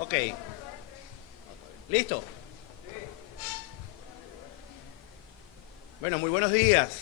Ok. ¿Listo? Bueno, muy buenos días.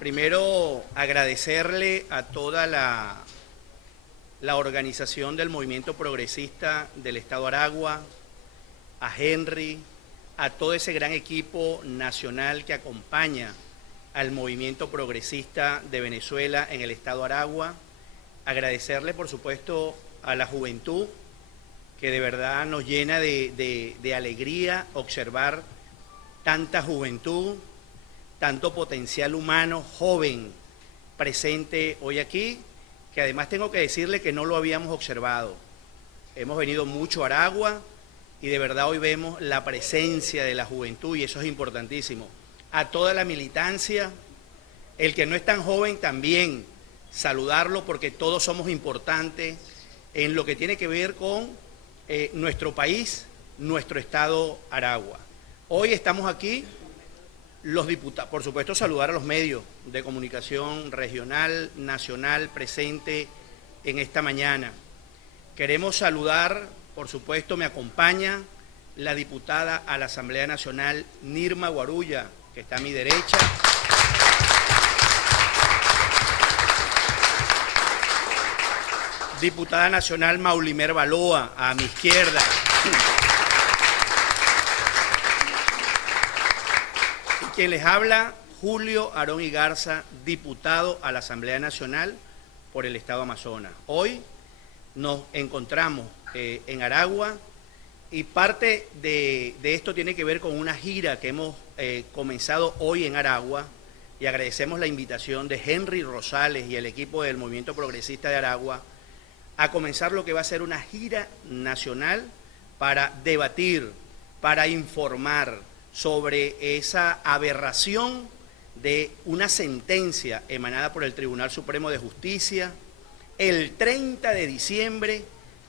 Primero, agradecerle a toda la organización del Movimiento Progresista del Estado Aragua, a Henry, a todo ese gran equipo nacional que acompaña al Movimiento Progresista de Venezuela en el Estado Aragua. Agradecerle, por supuesto, a la juventud, que de verdad nos llena de alegría observar tanta juventud, tanto potencial humano joven presente hoy aquí, que además tengo que decirle que no lo habíamos observado. Hemos venido mucho a Aragua y de verdad hoy vemos la presencia de la juventud y eso es importantísimo. A toda la militancia, el que no es tan joven también, saludarlo porque todos somos importantes en lo que tiene que ver con nuestro país, nuestro estado Aragua. Hoy estamos aquí, los diputados, por supuesto saludar a los medios de comunicación regional, nacional, presente en esta mañana. Queremos saludar, por supuesto me acompaña la diputada a la Asamblea Nacional, Nirma Guarulla, que está a mi derecha. Diputada nacional Maulimer Baloa, a mi izquierda. Y quien les habla, Julio Arón y Garza, diputado a la Asamblea Nacional por el Estado Amazonas. Hoy nos encontramos en Aragua y parte de esto tiene que ver con una gira que hemos comenzado hoy en Aragua y agradecemos la invitación de Henry Rosales y el equipo del Movimiento Progresista de Aragua a comenzar lo que va a ser una gira nacional para debatir, para informar sobre esa aberración de una sentencia emanada por el Tribunal Supremo de Justicia el 30 de diciembre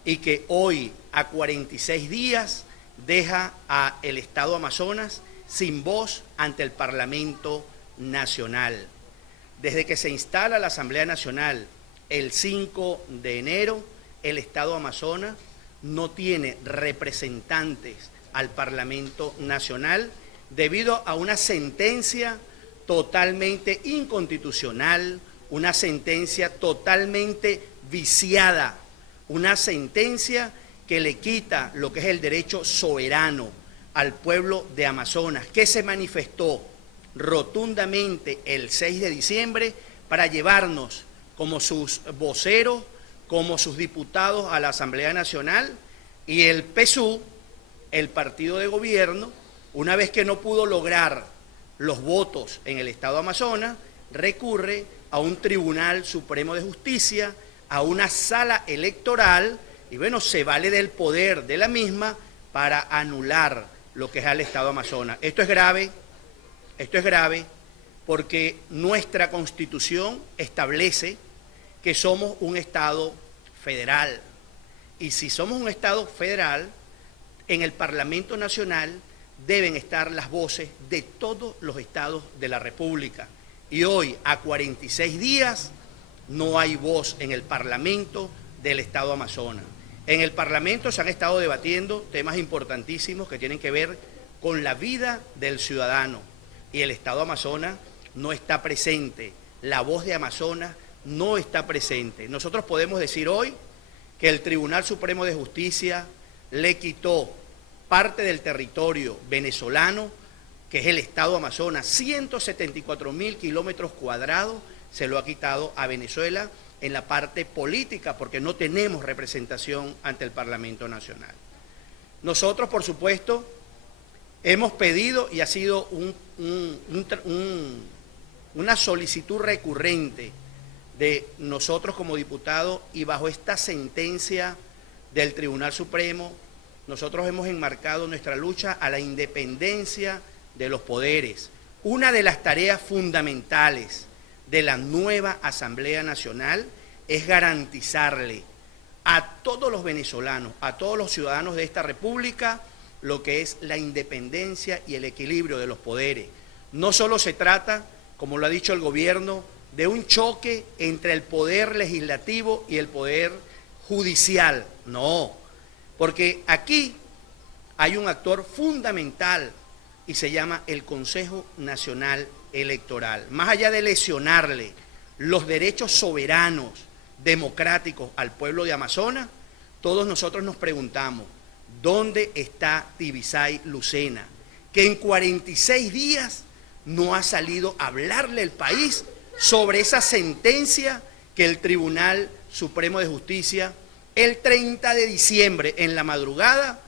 y que hoy, a 46 días, deja al Estado Amazonas sin voz ante el Parlamento Nacional. Desde que se instala la Asamblea Nacional el 5 de enero, el Estado Amazonas no tiene representantes al Parlamento Nacional debido a una sentencia totalmente inconstitucional, una sentencia totalmente viciada, una sentencia que le quita lo que es el derecho soberano al pueblo de Amazonas, que se manifestó rotundamente el 6 de diciembre para llevarnos como sus voceros, como sus diputados a la Asamblea Nacional, y el PSUV, el partido de gobierno, una vez que no pudo lograr los votos en el Estado Amazonas, recurre a un Tribunal Supremo de Justicia, a una sala electoral, y bueno, se vale del poder de la misma para anular lo que es al Estado Amazonas. Esto es grave porque nuestra Constitución establece que somos un Estado federal. Y si somos un Estado federal, en el Parlamento Nacional deben estar las voces de todos los estados de la República. Y hoy, a 46 días, no hay voz en el Parlamento del Estado Amazonas. En el Parlamento se han estado debatiendo temas importantísimos que tienen que ver con la vida del ciudadano. Y el Estado Amazonas no está presente. La voz de Amazonas no está presente. Nosotros podemos decir hoy que el Tribunal Supremo de Justicia le quitó parte del territorio venezolano, que es el Estado Amazonas, 174.000 kilómetros cuadrados, se lo ha quitado a Venezuela en la parte política, porque no tenemos representación ante el Parlamento Nacional. Nosotros, por supuesto, hemos pedido, y ha sido una solicitud recurrente de nosotros como diputados, y bajo esta sentencia del Tribunal Supremo, nosotros hemos enmarcado nuestra lucha a la independencia de los poderes. Una de las tareas fundamentales de la nueva Asamblea Nacional es garantizarle a todos los venezolanos, a todos los ciudadanos de esta república, lo que es la independencia y el equilibrio de los poderes. No solo se trata, como lo ha dicho el gobierno, de un choque entre el poder legislativo y el poder judicial, No, porque aquí hay un actor fundamental y se llama el Consejo Nacional Electoral. Más allá de lesionarle los derechos soberanos, democráticos al pueblo de Amazonas, todos nosotros nos preguntamos, ¿dónde está Tibisay Lucena? Que en 46 días no ha salido a hablarle al país sobre esa sentencia que el Tribunal Supremo de Justicia, el 30 de diciembre, en la madrugada,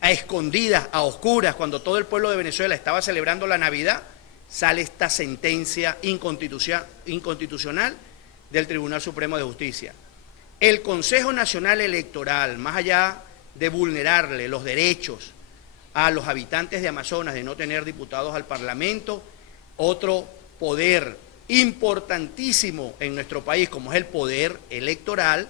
a escondidas, a oscuras, cuando todo el pueblo de Venezuela estaba celebrando la Navidad, sale esta sentencia inconstitucional del Tribunal Supremo de Justicia. El Consejo Nacional Electoral, más allá de vulnerarle los derechos a los habitantes de Amazonas de no tener diputados al Parlamento, otro poder importantísimo en nuestro país, como es el poder electoral,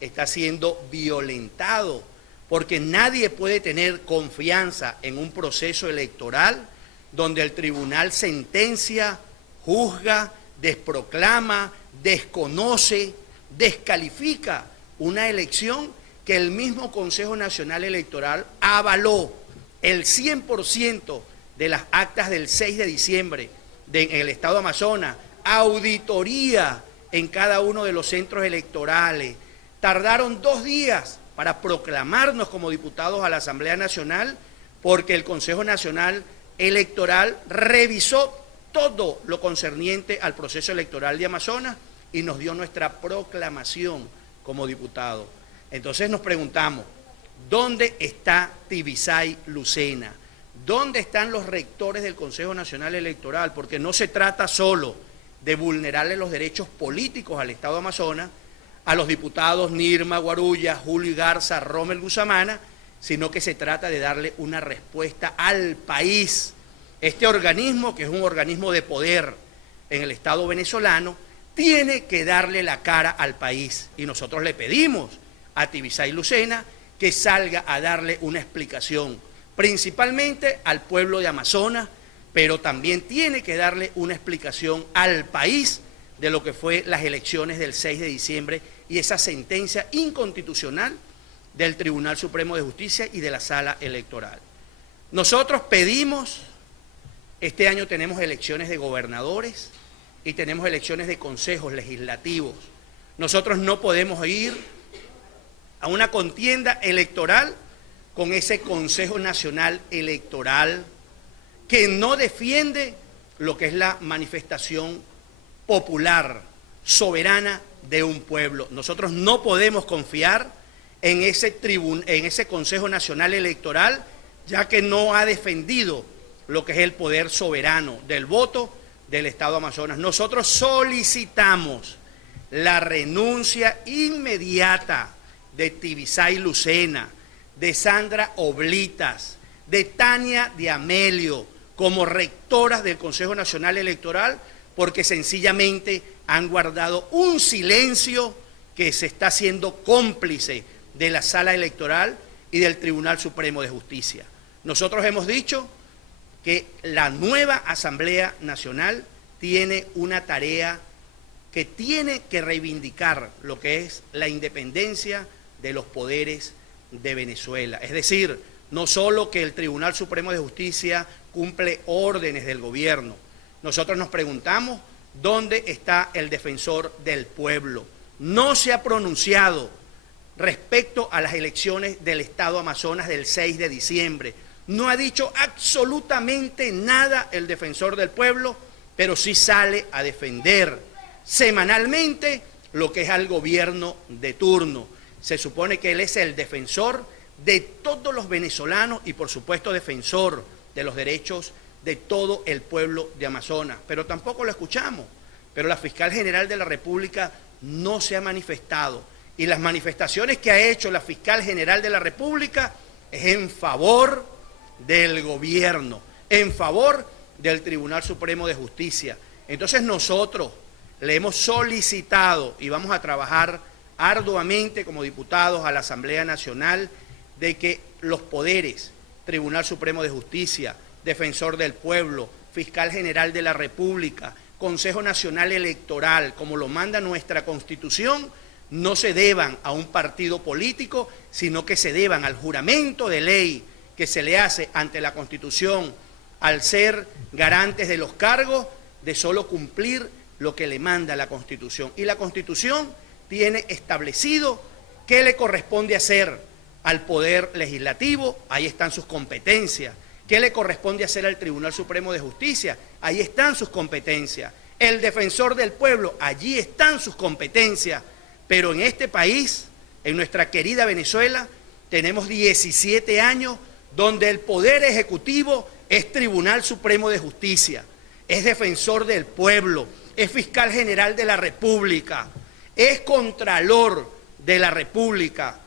está siendo violentado, porque nadie puede tener confianza en un proceso electoral donde el tribunal sentencia, juzga, desproclama, desconoce, descalifica una elección que el mismo Consejo Nacional Electoral avaló el 100% de las actas del 6 de diciembre en el estado de Amazonas, auditoría en cada uno de los centros electorales. Tardaron 2 días para proclamarnos como diputados a la Asamblea Nacional, porque el Consejo Nacional Electoral revisó todo lo concerniente al proceso electoral de Amazonas y nos dio nuestra proclamación como diputados. Entonces nos preguntamos, ¿dónde está Tibisay Lucena? ¿Dónde están los rectores del Consejo Nacional Electoral? Porque no se trata solo de vulnerarle los derechos políticos al Estado de Amazonas, a los diputados Nirma Guarulla, Julio Garza, Rommel Guzamana, sino que se trata de darle una respuesta al país. Este organismo, que es un organismo de poder en el Estado venezolano, tiene que darle la cara al país. Y nosotros le pedimos a Tibisay Lucena que salga a darle una explicación, principalmente al pueblo de Amazonas, pero también tiene que darle una explicación al país de lo que fue las elecciones del 6 de diciembre y esa sentencia inconstitucional del Tribunal Supremo de Justicia y de la Sala Electoral. Nosotros pedimos, este año tenemos elecciones de gobernadores y tenemos elecciones de consejos legislativos. Nosotros no podemos ir a una contienda electoral con ese Consejo Nacional Electoral que no defiende lo que es la manifestación popular, soberana de un pueblo. Nosotros no podemos confiar en ese Consejo Nacional Electoral, ya que no ha defendido lo que es el poder soberano del voto del Estado de Amazonas. Nosotros solicitamos la renuncia inmediata de Tibisay Lucena, de Sandra Oblitas, de Tania de Amelio, como rectoras del Consejo Nacional Electoral, porque sencillamente han guardado un silencio que se está haciendo cómplice de la Sala Electoral y del Tribunal Supremo de Justicia. Nosotros hemos dicho que la nueva Asamblea Nacional tiene una tarea que tiene que reivindicar lo que es la independencia de los poderes de Venezuela. Es decir, no solo que el Tribunal Supremo de Justicia cumple órdenes del gobierno. Nosotros nos preguntamos, ¿dónde está el defensor del pueblo? No se ha pronunciado respecto a las elecciones del Estado Amazonas del 6 de diciembre. No ha dicho absolutamente nada el defensor del pueblo, pero sí sale a defender semanalmente lo que es al gobierno de turno. Se supone que él es el defensor de todos los venezolanos y por supuesto defensor de los derechos de todo el pueblo de Amazonas, pero tampoco lo escuchamos. Pero la fiscal general de la República no se ha manifestado y las manifestaciones que ha hecho la fiscal general de la República es en favor del gobierno, en favor del Tribunal Supremo de Justicia. Entonces nosotros le hemos solicitado y vamos a trabajar arduamente como diputados a la Asamblea Nacional de que los poderes, Tribunal Supremo de Justicia, Defensor del Pueblo, Fiscal General de la República, Consejo Nacional Electoral, como lo manda nuestra Constitución, no se deban a un partido político, sino que se deban al juramento de ley que se le hace ante la Constitución al ser garantes de los cargos, de solo cumplir lo que le manda la Constitución. Y la Constitución tiene establecido qué le corresponde hacer al Poder Legislativo, ahí están sus competencias. ¿Qué le corresponde hacer al Tribunal Supremo de Justicia? Ahí están sus competencias. El Defensor del Pueblo, allí están sus competencias. Pero en este país, en nuestra querida Venezuela, tenemos 17 años donde el Poder Ejecutivo es Tribunal Supremo de Justicia, es Defensor del Pueblo, es Fiscal General de la República, es Contralor de la República.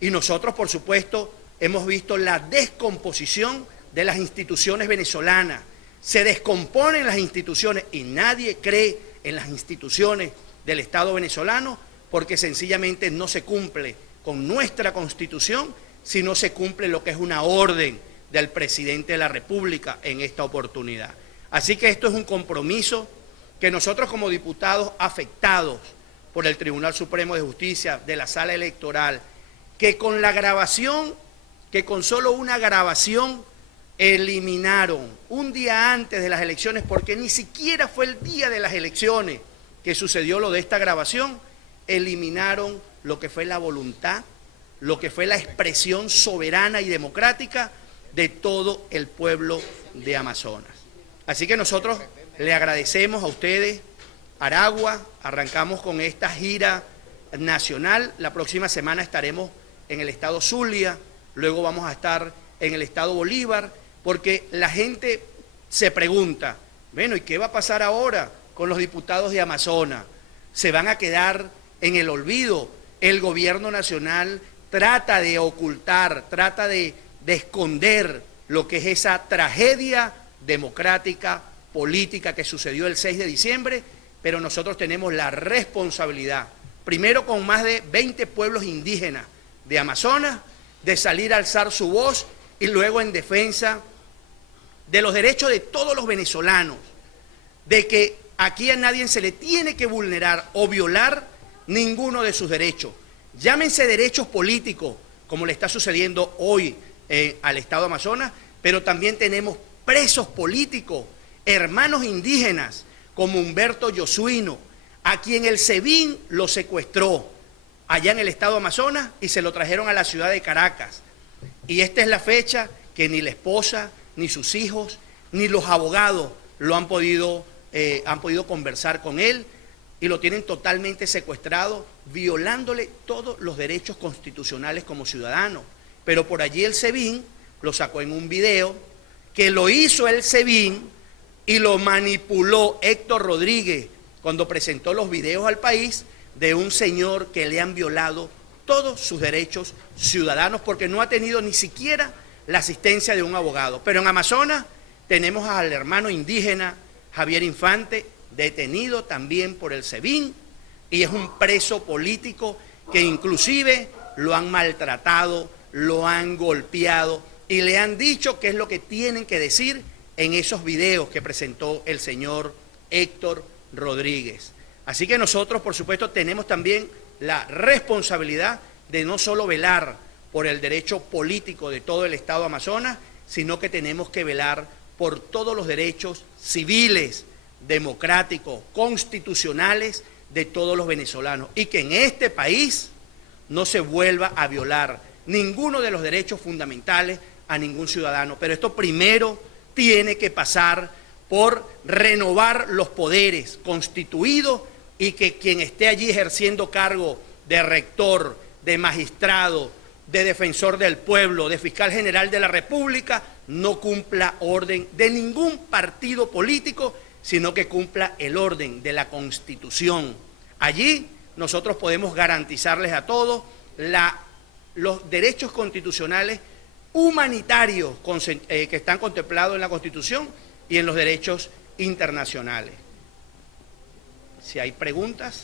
Y nosotros, por supuesto, hemos visto la descomposición de las instituciones venezolanas. Se descomponen las instituciones y nadie cree en las instituciones del Estado venezolano porque sencillamente no se cumple con nuestra Constitución, sino se cumple lo que es una orden del presidente de la República en esta oportunidad. Así que esto es un compromiso que nosotros como diputados afectados por el Tribunal Supremo de Justicia de la Sala Electoral, que con la grabación, que con solo una grabación eliminaron un día antes de las elecciones, porque ni siquiera fue el día de las elecciones que sucedió lo de esta grabación, eliminaron lo que fue la voluntad, lo que fue la expresión soberana y democrática de todo el pueblo de Amazonas. Así que nosotros le agradecemos a ustedes, Aragua, arrancamos con esta gira nacional, la próxima semana estaremos en el estado Zulia, luego vamos a estar en el estado Bolívar, porque la gente se pregunta, bueno, ¿y qué va a pasar ahora con los diputados de Amazonas? ¿Se van a quedar en el olvido? El gobierno nacional trata de ocultar, trata de esconder lo que es esa tragedia democrática, política que sucedió el 6 de diciembre, pero nosotros tenemos la responsabilidad, primero con más de 20 pueblos indígenas de Amazonas, de salir a alzar su voz y luego en defensa de los derechos de todos los venezolanos, de que aquí a nadie se le tiene que vulnerar o violar ninguno de sus derechos. Llámense derechos políticos, como le está sucediendo hoy al Estado de Amazonas, pero también tenemos presos políticos, hermanos indígenas, como Humberto Yosuino, a quien el SEBIN lo secuestró allá en el Estado de Amazonas y se lo trajeron a la ciudad de Caracas. Y esta es la fecha que ni la esposa, ni sus hijos, ni los abogados lo han podido conversar con él y lo tienen totalmente secuestrado, violándole todos los derechos constitucionales como ciudadano. Pero por allí el SEBIN lo sacó en un video que lo hizo el SEBIN y lo manipuló Héctor Rodríguez cuando presentó los videos al país de un señor que le han violado todos sus derechos ciudadanos porque no ha tenido ni siquiera la asistencia de un abogado. Pero en Amazonas tenemos al hermano indígena Javier Infante, detenido también por el SEBIN, y es un preso político que inclusive lo han maltratado, lo han golpeado y le han dicho qué es lo que tienen que decir en esos videos que presentó el señor Héctor Rodríguez. Así que nosotros, por supuesto, tenemos también la responsabilidad de no solo velar por el derecho político de todo el Estado de Amazonas, sino que tenemos que velar por todos los derechos civiles, democráticos, constitucionales de todos los venezolanos y que en este país no se vuelva a violar ninguno de los derechos fundamentales a ningún ciudadano. Pero esto primero tiene que pasar por renovar los poderes constituidos y que quien esté allí ejerciendo cargo de rector, de magistrado, de defensor del pueblo, de fiscal general de la República, no cumpla orden de ningún partido político, sino que cumpla el orden de la Constitución. Allí nosotros podemos garantizarles a todos los derechos constitucionales humanitarios que están contemplados en la Constitución y en los derechos internacionales. Si hay preguntas.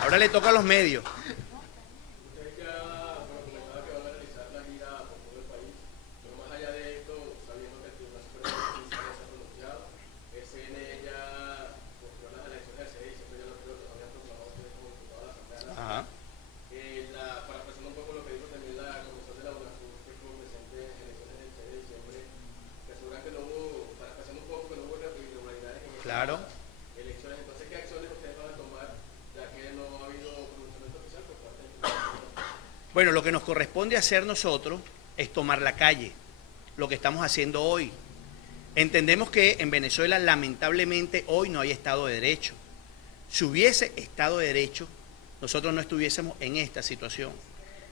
Ahora le toca a los medios. Usted ya comentaba que van a realizar la gira por todo el país, pero más allá de esto, Claro. Elecciones. Entonces, ¿qué acciones ustedes van a tomar, ya que no ha habido pronunciamiento oficial por parte del Tribunal? Bueno, lo que nos corresponde hacer nosotros es tomar la calle, lo que estamos haciendo hoy. Entendemos que en Venezuela lamentablemente hoy no hay Estado de Derecho. Si hubiese Estado de Derecho, nosotros no estuviésemos en esta situación.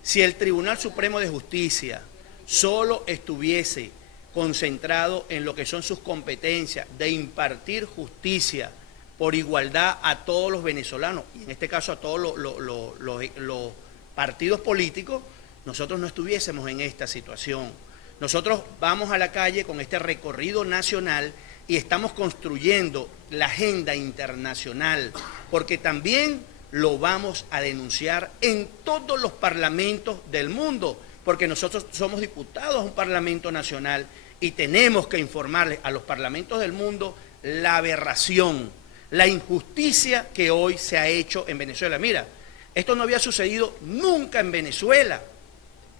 Si el Tribunal Supremo de Justicia solo estuviese concentrado en lo que son sus competencias de impartir justicia por igualdad a todos los venezolanos, y en este caso a todos los partidos políticos, nosotros no estuviésemos en esta situación. Nosotros vamos a la calle con este recorrido nacional y estamos construyendo la agenda internacional, porque también lo vamos a denunciar en todos los parlamentos del mundo, porque nosotros somos diputados a un parlamento nacional y tenemos que informarles a los parlamentos del mundo la aberración, la injusticia que hoy se ha hecho en Venezuela. Mira, esto no había sucedido nunca en Venezuela.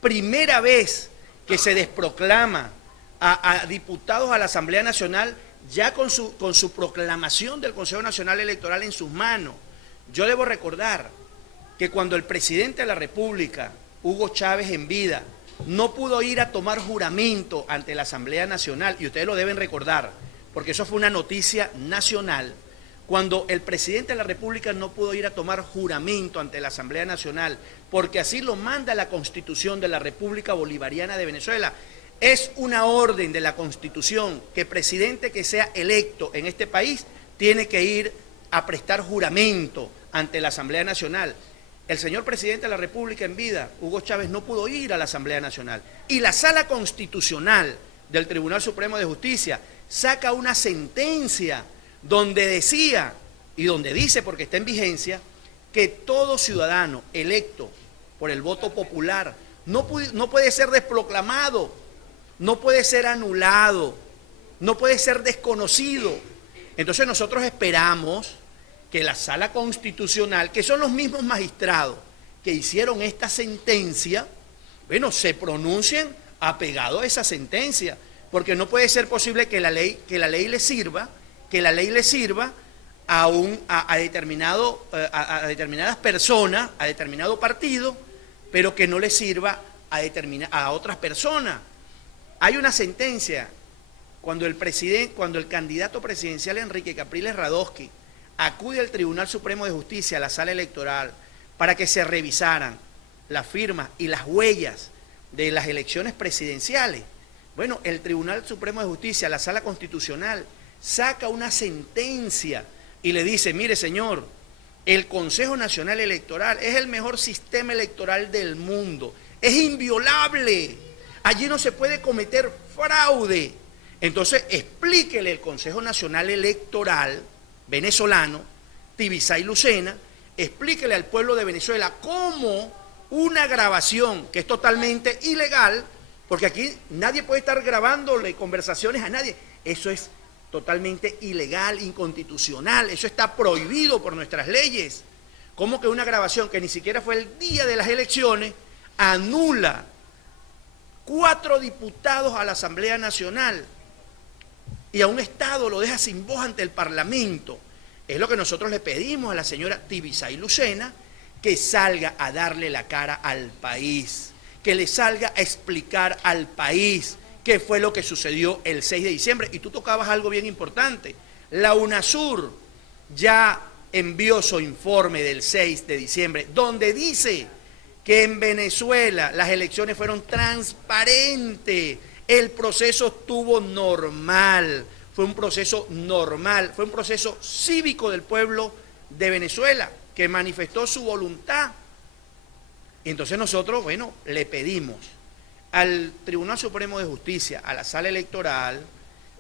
Primera vez que se desproclama a diputados a la Asamblea Nacional ya con su proclamación del Consejo Nacional Electoral en sus manos. Yo debo recordar que cuando el presidente de la República, Hugo Chávez en vida, no pudo ir a tomar juramento ante la Asamblea Nacional, y ustedes lo deben recordar, porque eso fue una noticia nacional, cuando el presidente de la República no pudo ir a tomar juramento ante la Asamblea Nacional, porque así lo manda la Constitución de la República Bolivariana de Venezuela. Es una orden de la Constitución que presidente que sea electo en este país tiene que ir a prestar juramento ante la Asamblea Nacional. El señor presidente de la República en vida, Hugo Chávez, no pudo ir a la Asamblea Nacional. Y la Sala Constitucional del Tribunal Supremo de Justicia saca una sentencia donde decía, y donde dice, porque está en vigencia, que todo ciudadano electo por el voto popular no puede ser desproclamado, no puede ser anulado, no puede ser desconocido. Entonces nosotros esperamos que la Sala Constitucional, que son los mismos magistrados que hicieron esta sentencia, bueno, se pronuncien apegado a esa sentencia, porque no puede ser posible que la ley le sirva a determinadas personas, a determinado partido, pero que no le sirva a otras personas. Hay una sentencia cuando el candidato presidencial Enrique Capriles Radosky acude al Tribunal Supremo de Justicia, a la sala electoral, para que se revisaran las firmas y las huellas de las elecciones presidenciales. Bueno, el Tribunal Supremo de Justicia, la Sala Constitucional, saca una sentencia y le dice, mire señor, el Consejo Nacional Electoral es el mejor sistema electoral del mundo, es inviolable, allí no se puede cometer fraude. Entonces explíquele el Consejo Nacional Electoral venezolano, Tibisay Lucena, explíquele al pueblo de Venezuela cómo una grabación que es totalmente ilegal, porque aquí nadie puede estar grabándole conversaciones a nadie, eso es totalmente ilegal, inconstitucional, eso está prohibido por nuestras leyes. ¿Cómo que una grabación que ni siquiera fue el día de las elecciones anula 4 diputados a la Asamblea Nacional y a un Estado lo deja sin voz ante el Parlamento? Es lo que nosotros le pedimos a la señora Tibisay Lucena, que salga a darle la cara al país, que le salga a explicar al país qué fue lo que sucedió el 6 de diciembre. Y tú tocabas algo bien importante. La UNASUR ya envió su informe del 6 de diciembre, donde dice que en Venezuela las elecciones fueron transparentes, el proceso estuvo normal, fue un proceso normal, fue un proceso cívico del pueblo de Venezuela que manifestó su voluntad. Y entonces nosotros, bueno, le pedimos al Tribunal Supremo de Justicia, a la Sala Electoral,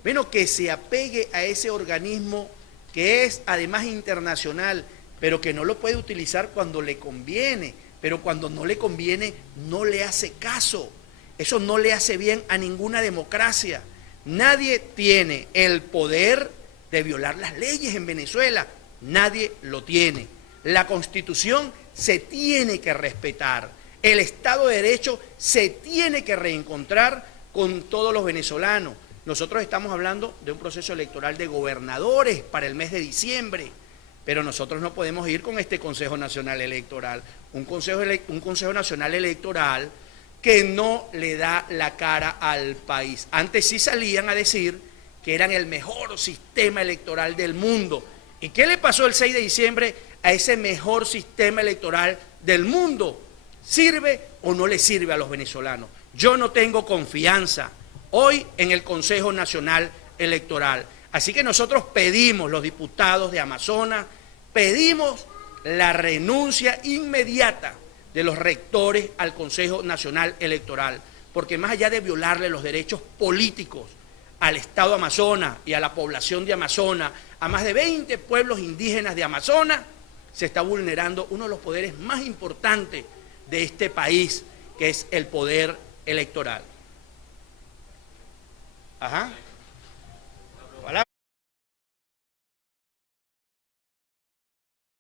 bueno, que se apegue a ese organismo que es además internacional, pero que no lo puede utilizar cuando le conviene, pero cuando no le conviene no le hace caso. Eso no le hace bien a ninguna democracia. Nadie tiene el poder de violar las leyes en Venezuela, nadie lo tiene. La Constitución se tiene que respetar, el Estado de Derecho se tiene que reencontrar con todos los venezolanos. Nosotros estamos hablando de un proceso electoral de gobernadores para el mes de diciembre, pero nosotros no podemos ir con este Consejo Nacional Electoral, un Consejo Nacional Electoral que no le da la cara al país. Antes sí salían a decir que eran el mejor sistema electoral del mundo. ¿Y qué le pasó el 6 de diciembre a ese mejor sistema electoral del mundo? ¿Sirve o no le sirve a los venezolanos? Yo no tengo confianza hoy en el Consejo Nacional Electoral. Así que nosotros pedimos, los diputados de Amazonas, pedimos la renuncia inmediata de los rectores al Consejo Nacional Electoral, porque más allá de violarle los derechos políticos al Estado Amazonas y a la población de Amazonas, a más de 20 pueblos indígenas de Amazonas, se está vulnerando uno de los poderes más importantes de este país, que es el poder electoral. Ajá.